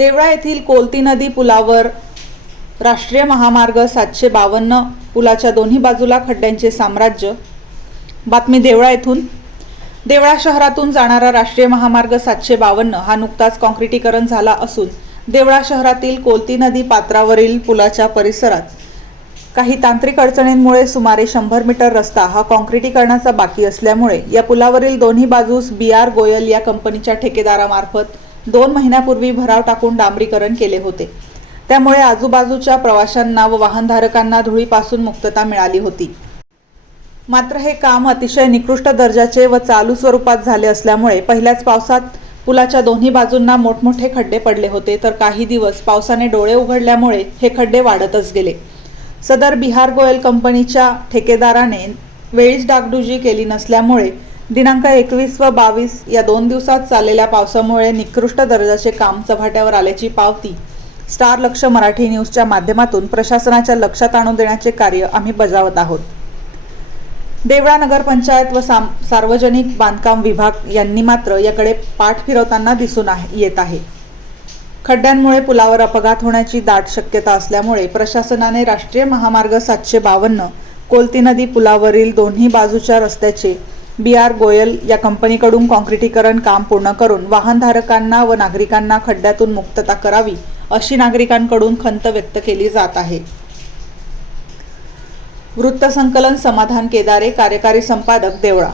देवळा येथील कोलती नदी पुलावर राष्ट्रीय महामार्ग 752 पुलाच्या दोन्ही बाजूला खड्ड्यांचे साम्राज्य। बातमी देवळा येथून। देवळा शहरातून जाणारा राष्ट्रीय महामार्ग 752 हा नुकताच काँक्रिटीकरण झाला असून देवळा शहरातील कोलती नदी पात्रावरील पुलाच्या परिसरात काही तांत्रिक अडचणींमुळे सुमारे 100 मीटर रस्ता हा काँक्रिटीकरणाचा बाकी असल्यामुळे या पुलावरील दोन्ही बाजूस BR गोयल या कंपनीच्या ठेकेदारामार्फत 2 महिन्यापूर्वी भराव टाकून डांबरीकरण केले होते। त्यामुळे आजूबाजूच्या प्रवाशांना व वाहनधारकांना धुळीपासून मुक्तता मिळाली होती। मात्र हे काम अतिशय निकृष्ट दर्जाचे व चालू स्वरूपात झाले असल्यामुळे पहिल्याच पावसात पुलाच्या दोन्ही बाजूंना मोठमोठे खड्डे पडले होते, तर काही दिवस पावसाने डोळे उघडल्यामुळे हे खड्डे वाढतच गेले। सदर BR गोयल कंपनीच्या ठेकेदाराने वेळीच डागडुजी केली नसल्यामुळे दिनांक 21 व 22 या 2 दिवसात चाललेल्या पावसामुळे निकृष्ट दर्जाचे काम चव्हाट्यावर आल्याची पावती स्टार लक्ष मराठी न्यूजच्या माध्यमातून प्रशासनाच्या लक्षात आणून देण्याचे कार्य आम्ही बजावत आहोत। देवळा नगरपंचायत व सार्वजनिक बांधकाम विभाग यांनी मात्र याकडे पाठ फिरवताना दिसून येत आहे। खड्ड्यांमुळे पुलावर अपघात होण्याची दाट शक्यता असल्यामुळे प्रशासनाने राष्ट्रीय महामार्ग 752 कोलती नदी पुलावरील दोन्ही बाजूच्या रस्त्याचे BR गोयल या कंपनीकडून काँक्रिटीकरण काम पूर्ण करून वाहनधारकांना व नागरिकांना खड्ड्यातून मुक्तता करावी अशी नागरिकांकडून खंत व्यक्त केली जात आहे। वृत्तसंकलन समाधान केदारे, कार्यकारी संपादक, देवळा।